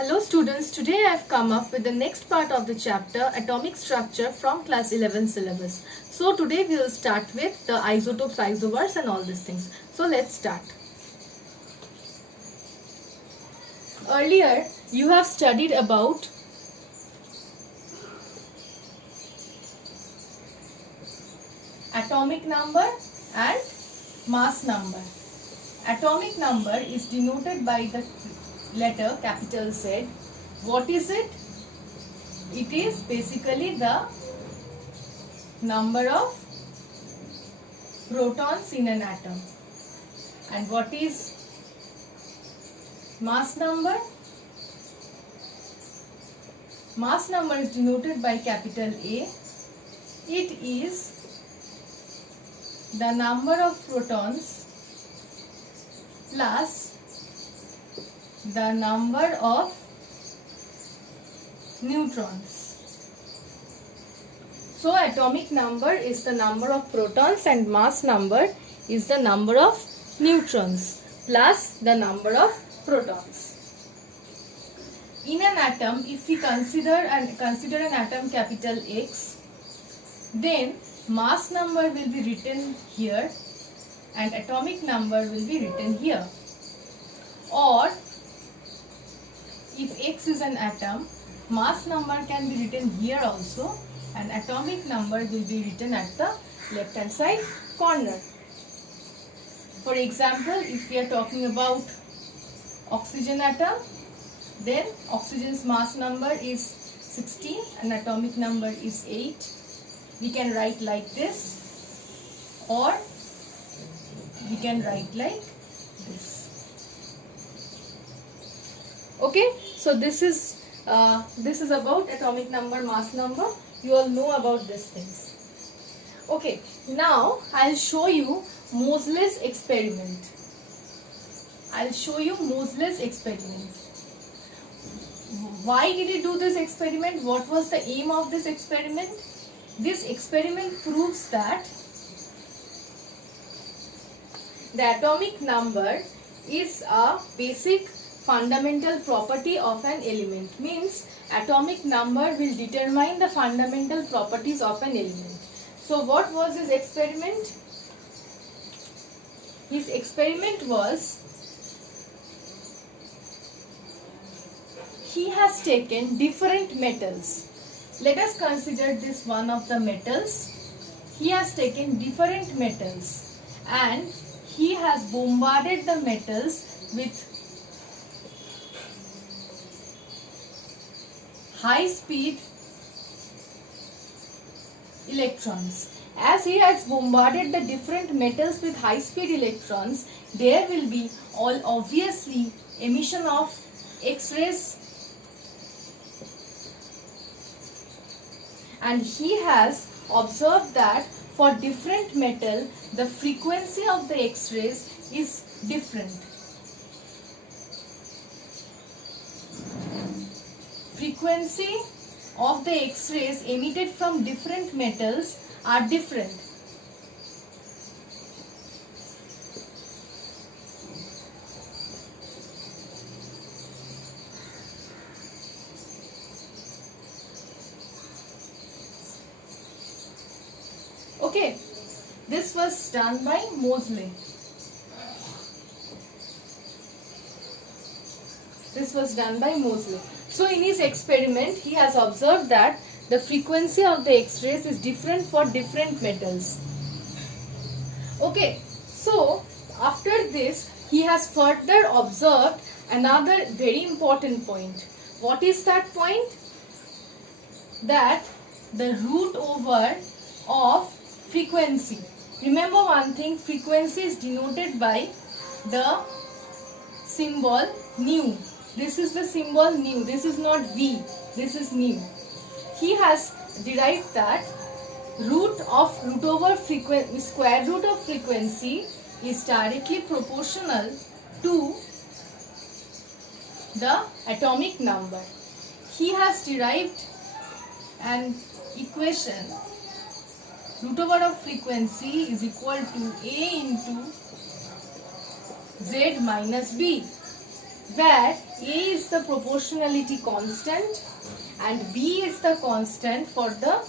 Hello students, today I have come up with the next part of the chapter Atomic Structure from class 11 syllabus. So today we will start with the isotopes, isomers and all these things. So let's start. Earlier you have studied about atomic number and mass number. Atomic number is denoted by the letter capital Z. What is it? It is basically the number of protons in an atom. And what is mass number? Mass number is denoted by capital A. It is the number of protons plus the number of neutrons. So atomic number is the number of protons and mass number is the number of neutrons plus the number of protons. In an atom, if we consider an atom capital X, then mass number will be written here and atomic number will be written here. Or if X is an atom, mass number can be written here also and atomic number will be written at the left hand side corner. For example, if we are talking about oxygen atom, then oxygen's mass number is 16 and atomic number is 8. We can write like this or we can write like this. Okay, so this is about atomic number, mass number. You all know about these things. Okay, now I'll show you Moseley's experiment. Why did he do this experiment? What was the aim of this experiment? This experiment proves that the atomic number is a basic fundamental property of an element. Means atomic number will determine the fundamental properties of an element. So what was his experiment? His experiment was, he has taken different metals. Let us consider this one of the metals. He has taken different metals and he has bombarded the metals with high speed electrons. As he has bombarded the different metals with high speed electrons, there will be obviously emission of X-rays, and he has observed that for different metal the frequency of the X-rays is different. Frequency of the X-rays emitted from different metals are different. Okay, this was done by Moseley. So in his experiment, he has observed that the frequency of the X-rays is different for different metals. Okay, so after this, he has further observed another very important point. What is that point? That the root over of frequency. Remember one thing, frequency is denoted by the symbol nu. This is the symbol nu. This is not V. This is nu. He has derived that square root of frequency is directly proportional to the atomic number. He has derived an equation. Root over of frequency is equal to A into Z minus B. where A is the proportionality constant and B is the constant for the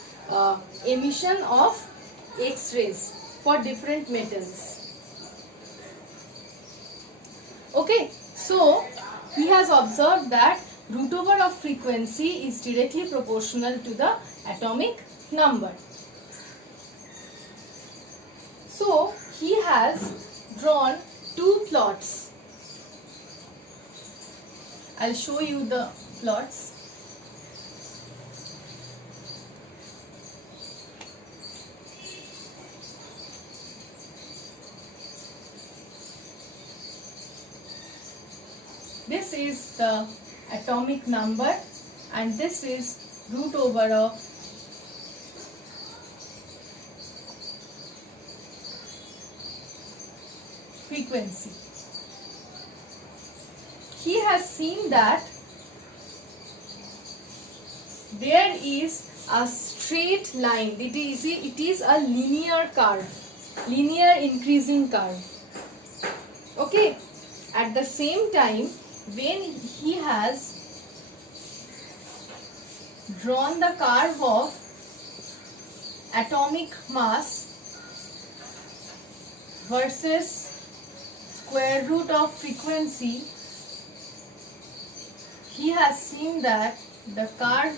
emission of X-rays for different metals. Okay, so he has observed that root over of frequency is directly proportional to the atomic number. So he has drawn two plots. I'll show you the plots. This is the atomic number and this is root over of frequency. He has seen that there is a straight line. It is a linear curve, linear increasing curve. Okay. At the same time, when he has drawn the curve of atomic mass versus square root of frequency, he has seen that the curve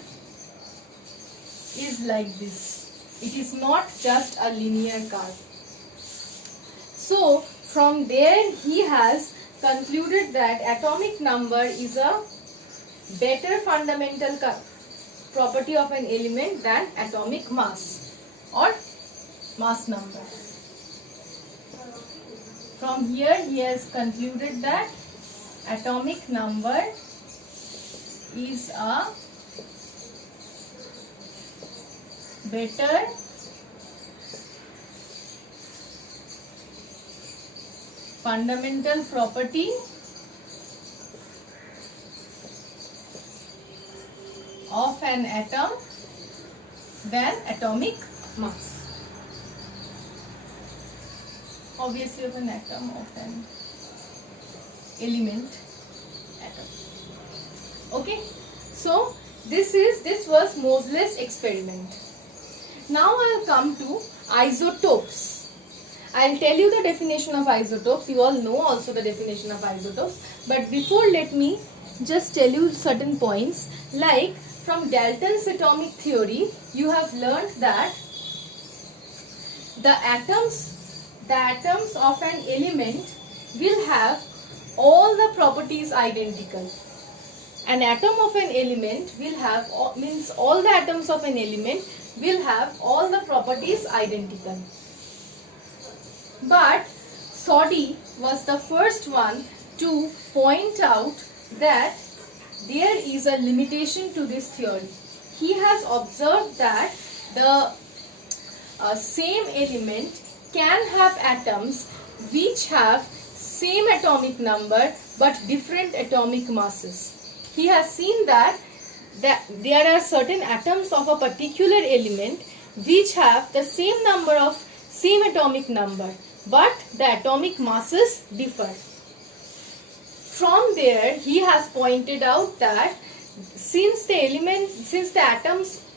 is like this. It is not just a linear curve. So from there he has concluded that atomic number is a better fundamental property of an element than atomic mass or mass number. From here he has concluded that atomic number is a better fundamental property of an atom than atomic mass. Obviously of an atom, of an element atom. Okay, so this was Moseley's experiment. Now I'll come to isotopes. I'll tell you the definition of isotopes. You all know also the definition of isotopes. But before, let me just tell you certain points. Like from Dalton's atomic theory, you have learned that the atoms of an element will have all the properties identical. An atom of an element will have, means all the atoms of an element will have all the properties identical. But Soddy was the first one to point out that there is a limitation to this theory. He has observed that the same element can have atoms which have same atomic number but different atomic masses. He has seen that there are certain atoms of a particular element which have the same atomic number, but the atomic masses differ. From there, he has pointed out that since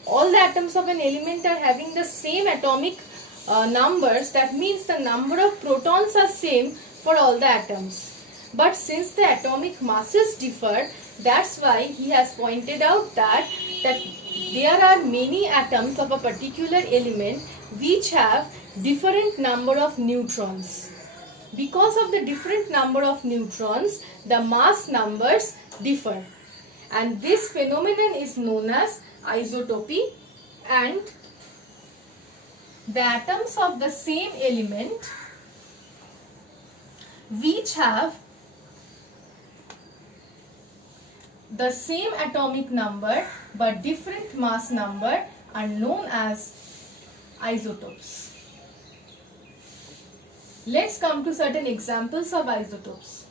all the atoms of an element are having the same atomic numbers, that means the number of protons are same for all the atoms. But since the atomic masses differ, that's why he has pointed out that there are many atoms of a particular element which have different number of neutrons. Because of the different number of neutrons, the mass numbers differ. And this phenomenon is known as isotopy, and the atoms of the same element which have the same atomic number but different mass number are known as isotopes. Let's come to certain examples of isotopes.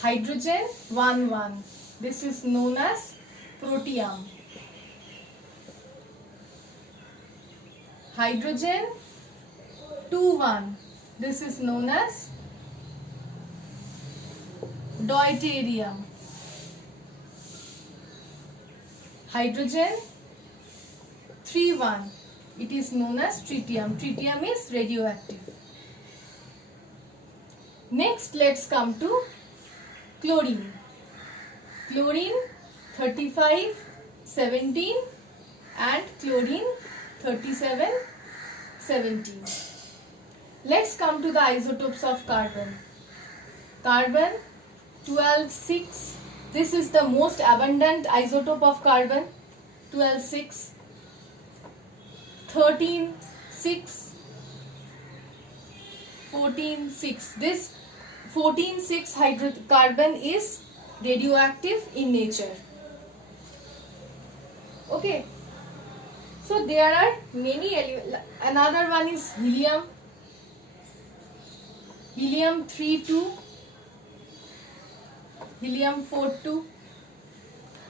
Hydrogen 1,1. This is known as protium. Hydrogen 2,1. This is known as deuterium. Hydrogen 3 1. It is known as tritium. Tritium is radioactive. Next, let's come to chlorine. Chlorine 35 17 and chlorine 37 17. Let's come to the isotopes of carbon. Carbon 12 6. This is the most abundant isotope of carbon. 12 6. 13 6. 14 6. This 14 6 carbon is radioactive in nature. Okay. So there are many elements. Another one is helium. Helium 3 2. Helium 4 2.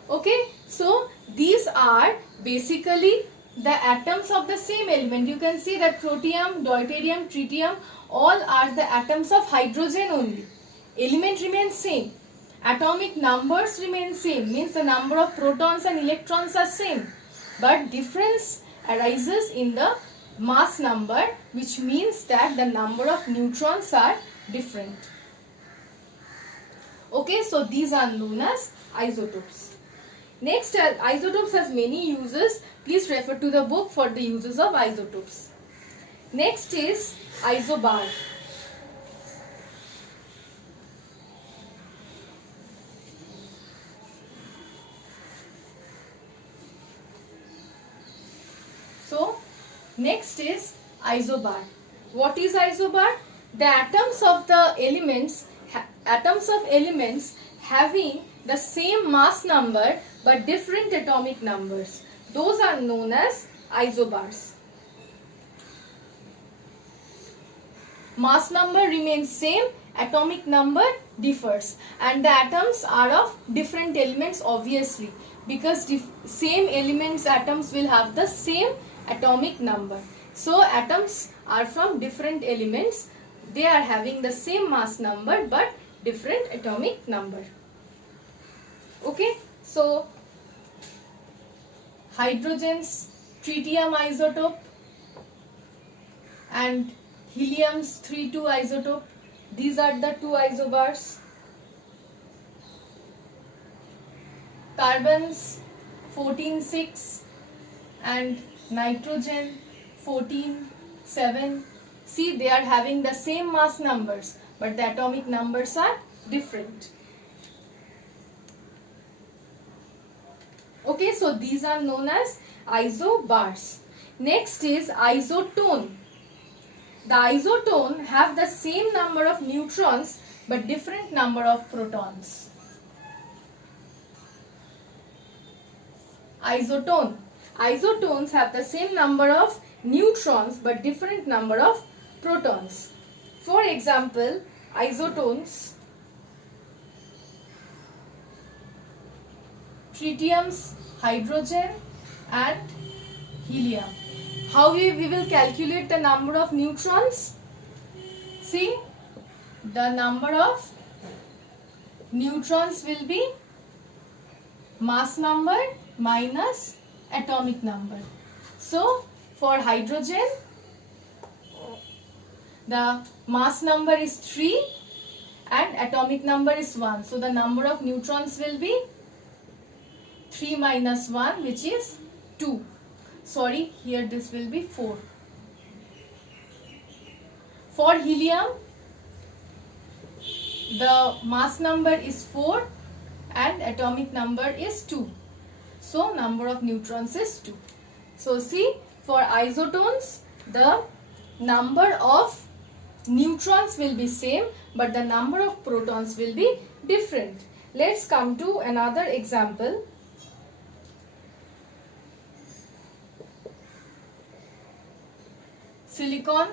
Okay. So these are basically the atoms of the same element. You can see that protium, deuterium, tritium, all are the atoms of hydrogen only. Element remains same. Atomic numbers remain same. Means the number of protons and electrons are same. But difference arises in the mass number, which means that the number of neutrons are different. Okay, so these are known as isotopes. Next, isotopes has many uses. Please refer to the book for the uses of isotopes. Next is isobar. So, next is isobar. What is isobar? The atoms of the elements, having the same mass number but different atomic numbers. Those are known as isobars. Mass number remains same, atomic number differs, and the atoms are of different elements obviously, because same elements atoms will have the same atomic number. So atoms are from different elements. They are having the same mass number but different atomic number. Okay, so hydrogen's tritium isotope and helium's 3 2 isotope. These are the two isobars. Carbon's 14 6 and nitrogen 14 7. See, they are having the same mass numbers but the atomic numbers are different. Okay, so these are known as isobars. Next is isotone. The isotone have the same number of neutrons but different number of protons. Isotone. Isotones have the same number of neutrons but different number of protons. For example, isotones, tritium's hydrogen and helium. How we will calculate the number of neutrons? See, the number of neutrons will be mass number minus atomic number. So, for hydrogen, the mass number is 3 and atomic number is 1. So, the number of neutrons will be 3 minus 1, which is 2. Sorry, here this will be 4. For helium, the mass number is 4 and atomic number is 2. So, number of neutrons is 2. So, see, for isotones, the number of neutrons will be same but the number of protons will be different. Let's come to another example. Silicon,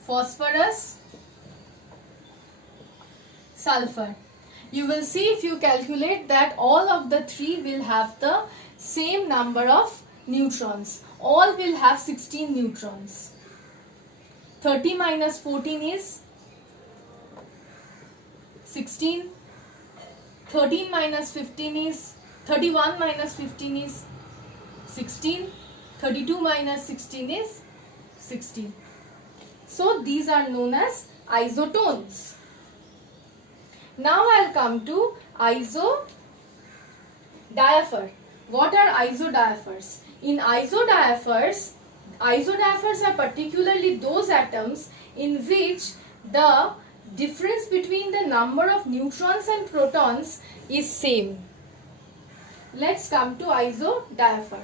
phosphorus, sulfur. You will see if you calculate that all of the three will have the same number of neutrons. All will have 16 neutrons. 30 minus 14 is 16. 13 minus 15 is 31 minus 15 is 16. 32 minus 16 is 16. So these are known as isotones. Now I'll come to isodiapher. What are isodiaphers? In isodiaphers are particularly those atoms in which the difference between the number of neutrons and protons is same. Let's come to isodiapher.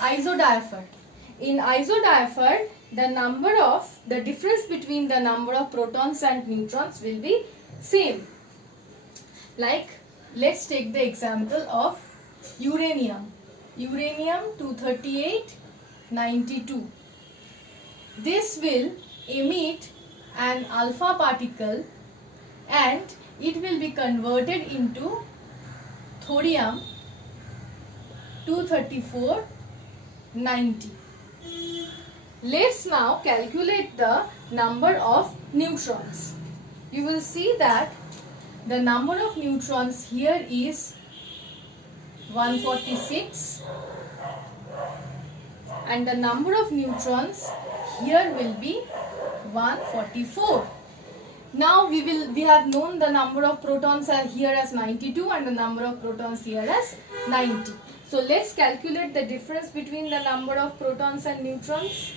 Isodiapher. In isodiapher, the difference between the number of protons and neutrons will be same. Like, let's take the example of uranium. Uranium 238-92. This will emit an alpha particle and it will be converted into thorium 234-90. Let's now calculate the number of neutrons. You will see that the number of neutrons here is 146 and the number of neutrons here will be 144. Now we have known the number of protons are here as 92 and the number of protons here as 90. So let's calculate the difference between the number of protons and neutrons.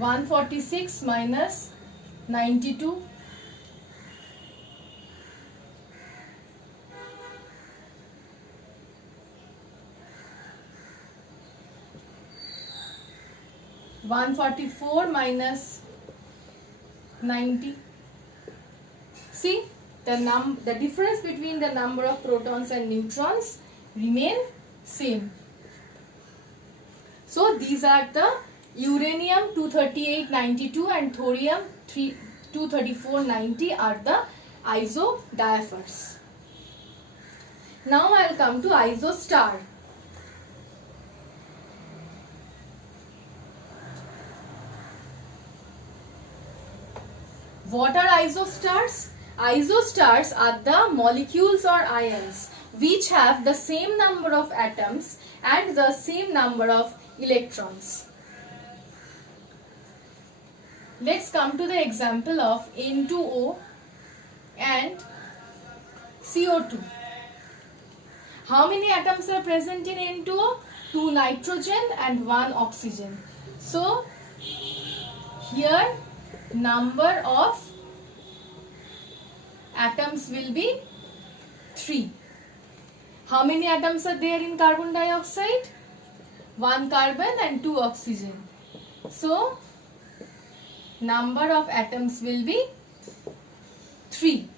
(146 minus 92). (144 minus 90). See, the difference between the number of protons and neutrons remain same. So these are the uranium 238-92 and thorium 234-90 are the isodiaphers. Now I will come to isostar. What are isostars? Isostars are the molecules or ions which have the same number of atoms and the same number of electrons. Let's come to the example of N2O and CO2. How many atoms are present in N2O? 2 nitrogen and 1 oxygen. So here number of atoms will be 3. How many atoms are there in carbon dioxide? 1 carbon and 2 oxygen. So number of atoms will be 3.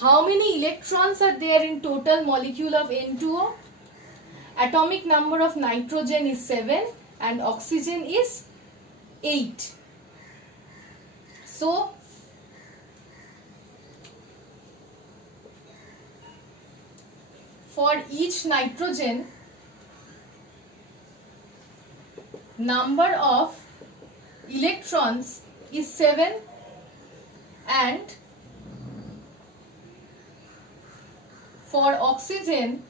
How many electrons are there in total molecule of N2O? Atomic number of nitrogen is 7 and oxygen is 8. So for each nitrogen, number of electrons is 7 and for oxygen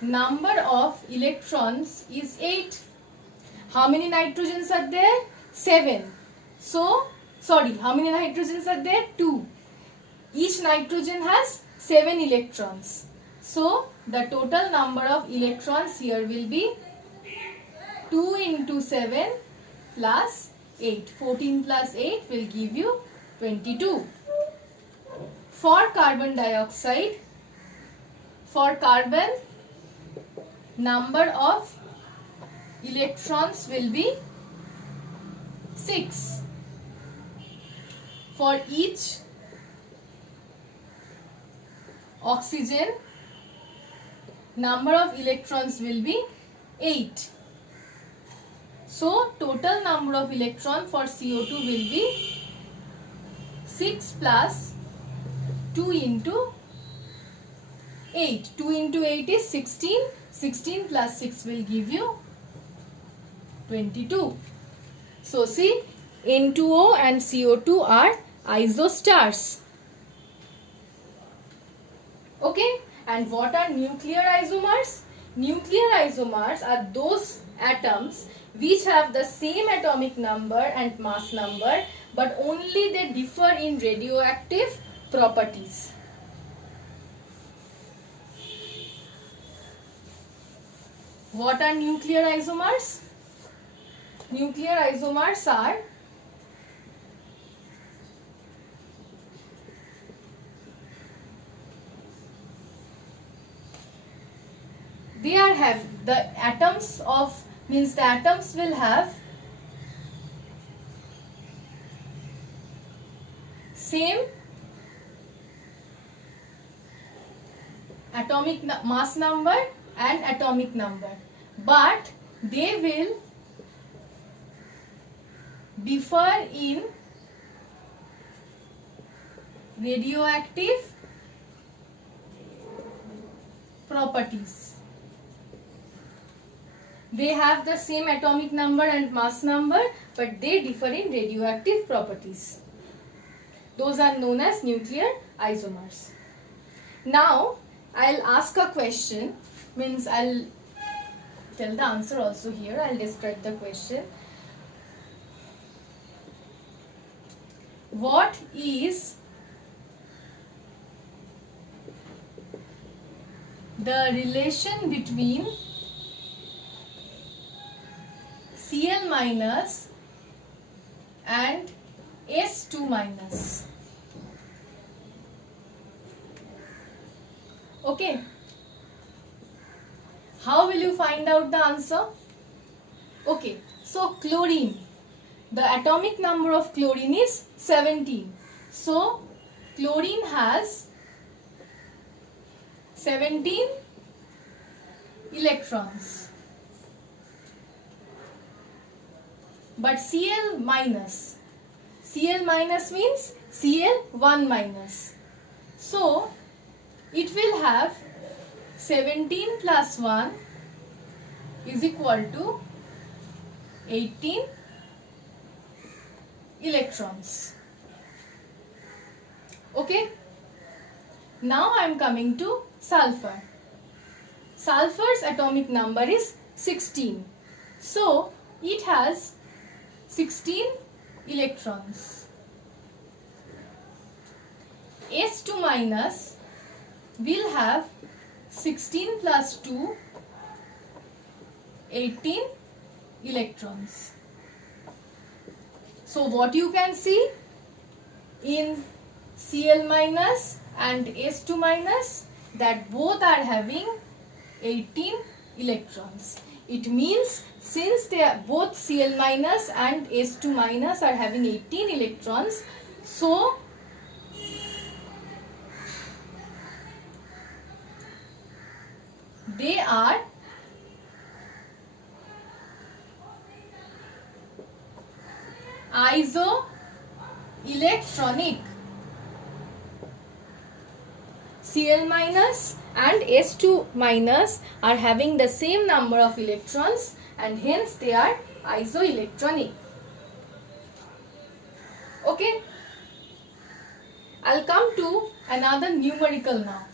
number of electrons is 8. How many nitrogens are there? 7. So, how many nitrogens are there? 2. Each nitrogen has 7 electrons. So, the total number of electrons here will be 2 into 7 plus 8. 14 plus 8 will give you 22. For carbon dioxide, for carbon, number of electrons will be 6. For each oxygen, number of electrons will be 8. So total number of electron for CO2 will be 6 plus 2 into 8. 2 into 8 is 16. 16 plus 6 will give you 22. So see, N2O and CO2 are isostars. Okay, and what are nuclear isomers? Nuclear isomers are those atoms which have the same atomic number and mass number, but only they differ in radioactive properties. What are nuclear isomers? Nuclear isomers are the atoms of, means the atoms will have same atomic mass number and atomic number, but they will differ in radioactive properties. They have the same atomic number and mass number, but they differ in radioactive properties. Those are known as nuclear isomers. Now, I'll ask a question, means I'll tell the answer also here. I'll describe the question. What is the relation between Cl minus and S2 minus? Okay. How will you find out the answer? Okay. So chlorine, the atomic number of chlorine is 17. So chlorine has 17 electrons. But Cl minus means Cl1 minus. So it will have 17 plus 1 is equal to 18 electrons. Okay. Now I am coming to sulfur. Sulfur's atomic number is 16. So it has 16 electrons. S2 minus will have 16 plus 2, 18 electrons. So what you can see in Cl minus and S2 minus, that both are having 18 electrons. It means since they are both Cl minus and S2 minus are having 18 electrons, so they are isoelectronic. Cl minus and S2 minus are having the same number of electrons and hence they are isoelectronic. Okay. I'll come to another numerical now.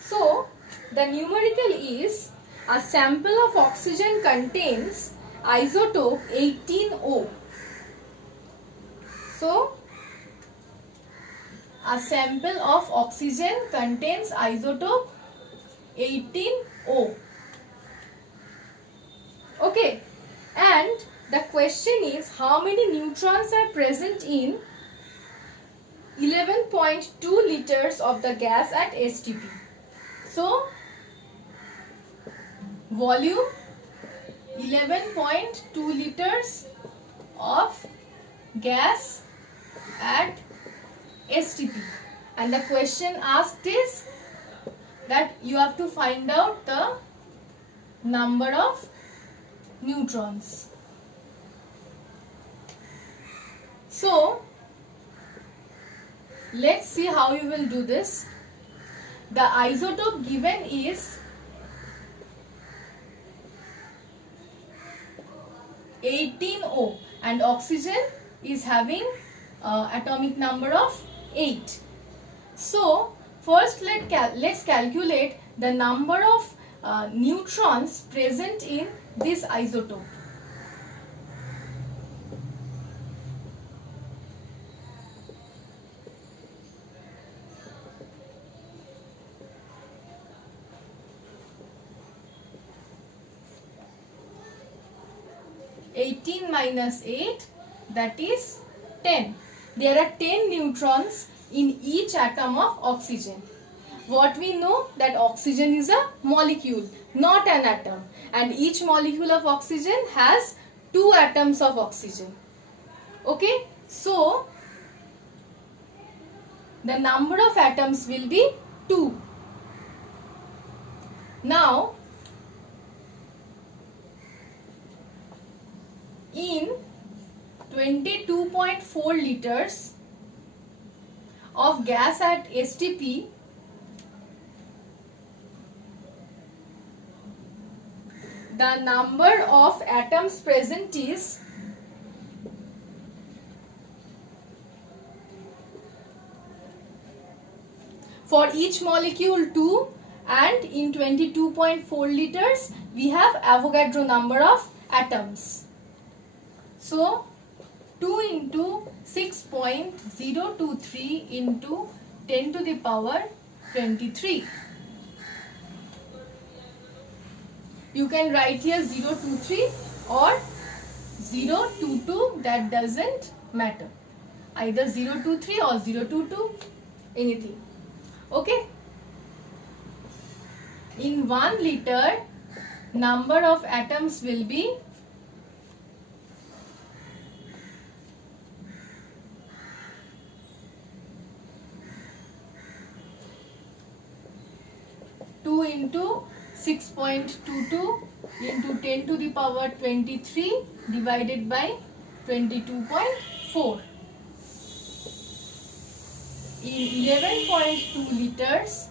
So, the numerical is a sample of oxygen contains isotope 18O. So, a sample of oxygen contains isotope 18O. Okay, and the question is how many neutrons are present in 11.2 liters of the gas at STP. So, volume 11.2 liters of gas at STP, and the question asked is that you have to find out the number of neutrons. So let's see how you will do this. The isotope given is 18O and oxygen is having atomic number of 8. So first let's calculate the number of neutrons present in this isotope. (18 minus 8), that is 10. There are 10 neutrons in each atom of oxygen. What we know, that oxygen is a molecule, not an atom, and each molecule of oxygen has 2 atoms of oxygen. Okay, so the number of atoms will be 2. Now in 22.4 liters of gas at STP, the number of atoms present is for each molecule 2, and in 22.4 liters we have Avogadro number of atoms. So 2 into 6.023 into 10 to the power 23. You can write here 023 or 022, that doesn't matter. Either 023 or 022, anything. Okay. In 1 liter, number of atoms will be 2 into 6.22 into 10 to the power 23 divided by 22.4. In 11.2 liters,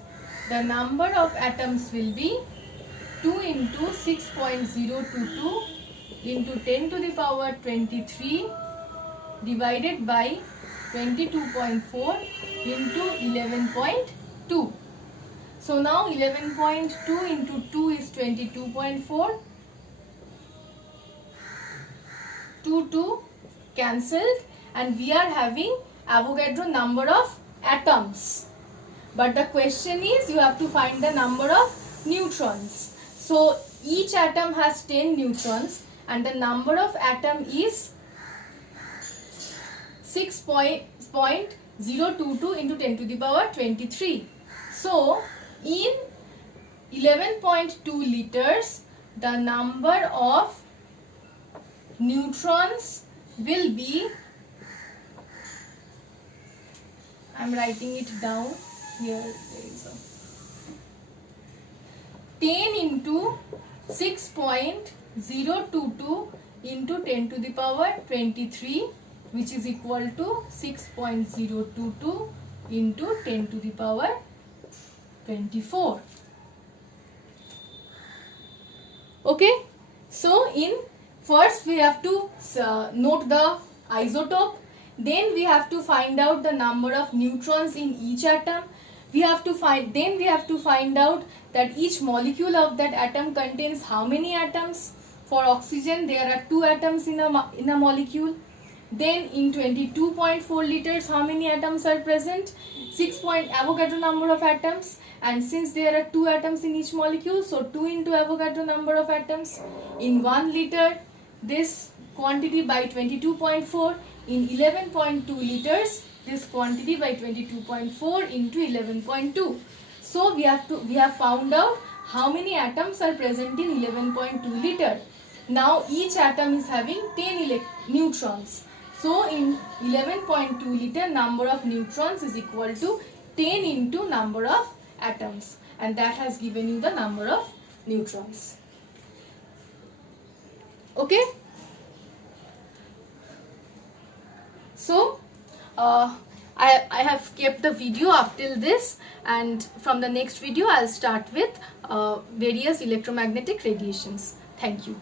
the number of atoms will be 2 into 6.022 into 10 to the power 23 divided by 22.4 into 11.2. So now 11.2 into 2 is 22.4. 2 cancelled, and we are having Avogadro number of atoms. But the question is, you have to find the number of neutrons. So each atom has 10 neutrons and the number of atom is 6.022 into 10 to the power 23. So in 11.2 liters, the number of neutrons will be, I am writing it down here, there is a 10 into 6.022 into 10 to the power 23, which is equal to 6.022 into 10 to the power 24. Okay, so in first we have to note the isotope, then we have to find out the number of neutrons in each atom. We have to find out that each molecule of that atom contains how many atoms. For oxygen there are 2 atoms in a molecule. Then in 22.4 liters, how many atoms are present? 6 Avogadro number of atoms, and since there are 2 atoms in each molecule, so 2 into Avogadro number of atoms. In 1 liter, this quantity by 22.4. In 11.2 liters, this quantity by 22.4 into 11.2. So we have found out how many atoms are present in 11.2 liter. Now each atom is having 10 neutrons. So in 11.2 liter, number of neutrons is equal to 10 into number of atoms, and that has given you the number of neutrons. Okay. So I have kept the video up till this, and from the next video I'll start with various electromagnetic radiations. Thank you.